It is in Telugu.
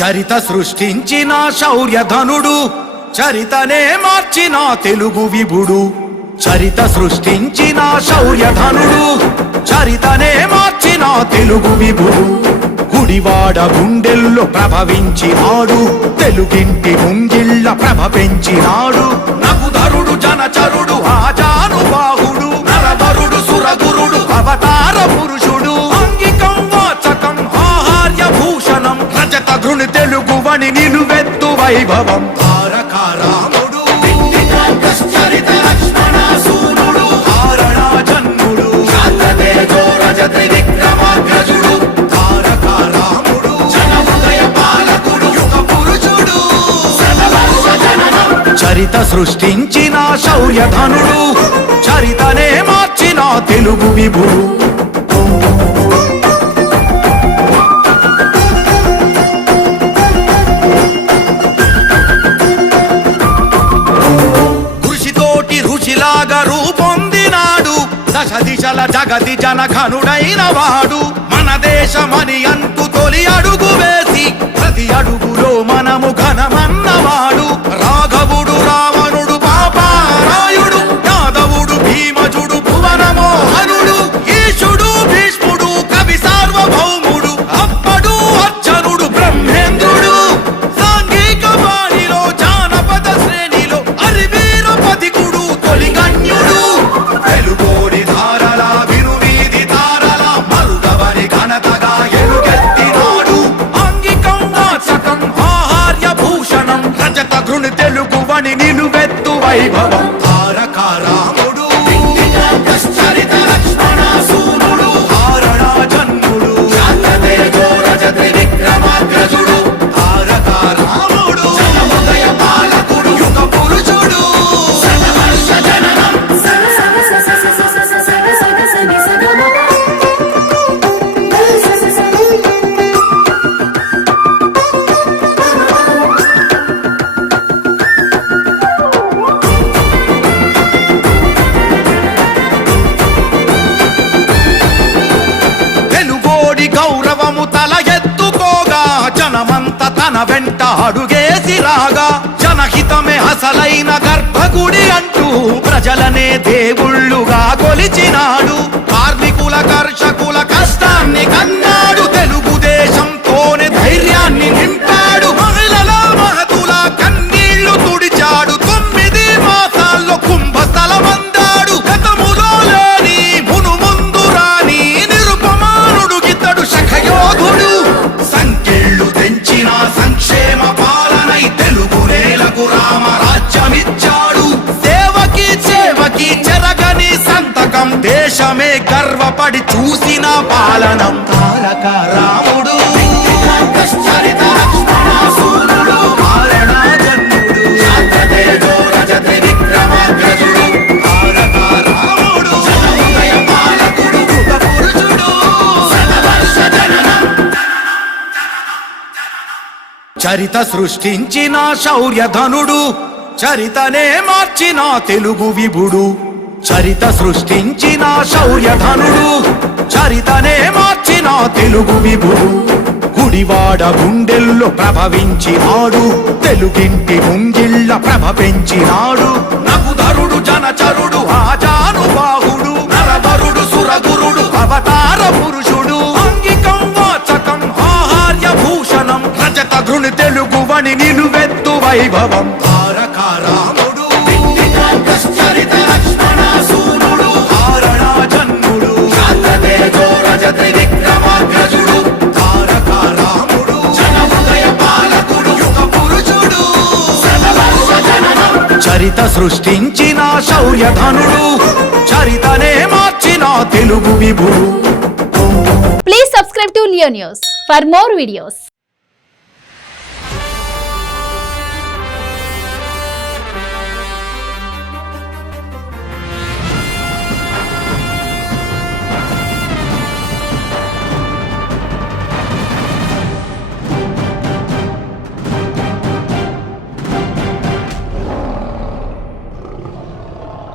చరిత సృష్టించిన శౌర్యధనుడు, చరితనే మార్చిన తెలుగు విభుడు. చరిత సృష్టించిన శౌర్యధనుడు, చరితనే మార్చిన తెలుగు విభుడు. గుడివాడ గుండెల్లో ప్రభవించినాడు, తెలుగింటి ముంగిళ్ళ ప్రభ పెంచినాడు. నగుధరుడు జనచరుడు ఆజానుబాహుడు, నరవరుడు సురగురుడు అవతార పురుషుడు. అంగికం వాచకం ఆహార్య భూషణం, రజత ధృని తెలుగువని నిలువెత్తు వైభవం. తారక రాముడు చరిత లక్ష్మణ సూనుడు, హారణ జన్ముడు శాంతతేజో రజత విక్రమాగ్రజుడు. తారక రాముడు జనహృదయ పాలకుడు, యుగ పురుషుడు శతవర్ష జననం. చరిత సృష్టించిన శౌర్యధనుడు, చరితనే మార్చిన తెలుగు విభుడు. రూపొందినాడు, దశ దిశల జగతి జనఘనుడైన వాడు. మన దేశమని అంటూ తొలి అడుగు వేసి ప్రతి అడుగులో మనము ఘనమన్నవాడు. రాఘవుడు రావణుడు పాపారాయుడు, యాదవుడు భీమజుడు భువనమోహనుడు, ఈశుడు భీష్ముడు కవి సార్వభౌముడు, అప్పడు అర్జునుడు బ్రహ్మేంద్రుడు. సాంఘిక వాణిలో జానపద శ్రేణిలో అరివీర పథికుడు తొలిగణ్యుడు. తెలుగోడి ధారల వినువీధి తారల మరుగవని ఘనతగా ఎలుగెత్తినాడు. అంగికం వాచకం ఆహార్య భూషణం, రజత ధృని తెలుగువని నిలువెత్తు వైభవం. తారక రాముడు చరిత లక్ష్మణ సూనుడు, హారణ జన్ముడు శాంతతేజో రజత విక్రమాగ్రజుడు. తారక రాముడు జనహృదయ పాలకుడు, యుగ పురుషుడు శతవర్ష జననం. తెలుగోడి గౌరవము తల ఎత్తుకోగా, జనమంత తన వెంట అడుగేసి రాగా. జనహితమే అసలైన గర్భగుడి అంటూ ప్రజలనే దేవుళ్ళుగా కొలిచినాడు. కార్మికుల కర్షకుల కష్టాన్ని కన్నాడు, తెలుగుదేశంతోనే ధైర్యాన్ని నింపాడు. మహిళల మహతుల కన్నీళ్లు తుడిచాడు, 9 మాసాల్లో కుంభస్థలమందాడు. గతములో లేని మునుముందు రాని నిరుపమానుడు గితడు శఖయోధుడు. సంఖ్యలు తెంచిన సంక్షేమ పాలనై తెలుగు నేలకు రామరాజ్యమిచ్చాడు. సేవకి సేవకి చెరగని సంతకం, దేశమే గర్వపడి చూసిన పాలనం. తారక రాముడు చరిత లక్ష్మణ సూనుడు, హారణ జన్ముడు శాంతతేజో రజత విక్రమాగ్రజుడు. తారక రాముడు జనహృదయ పాలకుడు, యుగ పురుషుడు శతవర్ష జననం. చరిత సృష్టించిన శౌర్యధనుడు, చరితనే మార్చిన తెలుగు విభుడు. చరిత సృష్టించిన శౌర్యధనుడు, చరితనే మార్చిన తెలుగు విభుడు. గుడివాడ గుండెల్లో ప్రభవించినాడు, తెలుగింటి ముంగిళ్ళ ప్రభ పెంచినాడు. నగుధరుడు జనచరుడు ఆజానుబాహుడు, నరవరుడు సురగురుడు అవతార పురుషుడు. అంగికం వాచకం ఆహార్య భూషణం, రజత ధృని తెలుగువని నిలువెత్తు వైభవం. తారక రాముడు చరిత లక్ష్మణ సూనుడు, హారణ జన్ముడు శాంతతేజో రజత విక్రమాగ్రజుడు. తారక రాముడు జనహృదయ పాలకుడు, యుగ పురుషుడు శతవర్ష జననం. చరిత సృష్టించిన శౌర్యధనుడు, చరితనే మార్చిన తెలుగు విభుడు. Please subscribe to Leo News for more videos.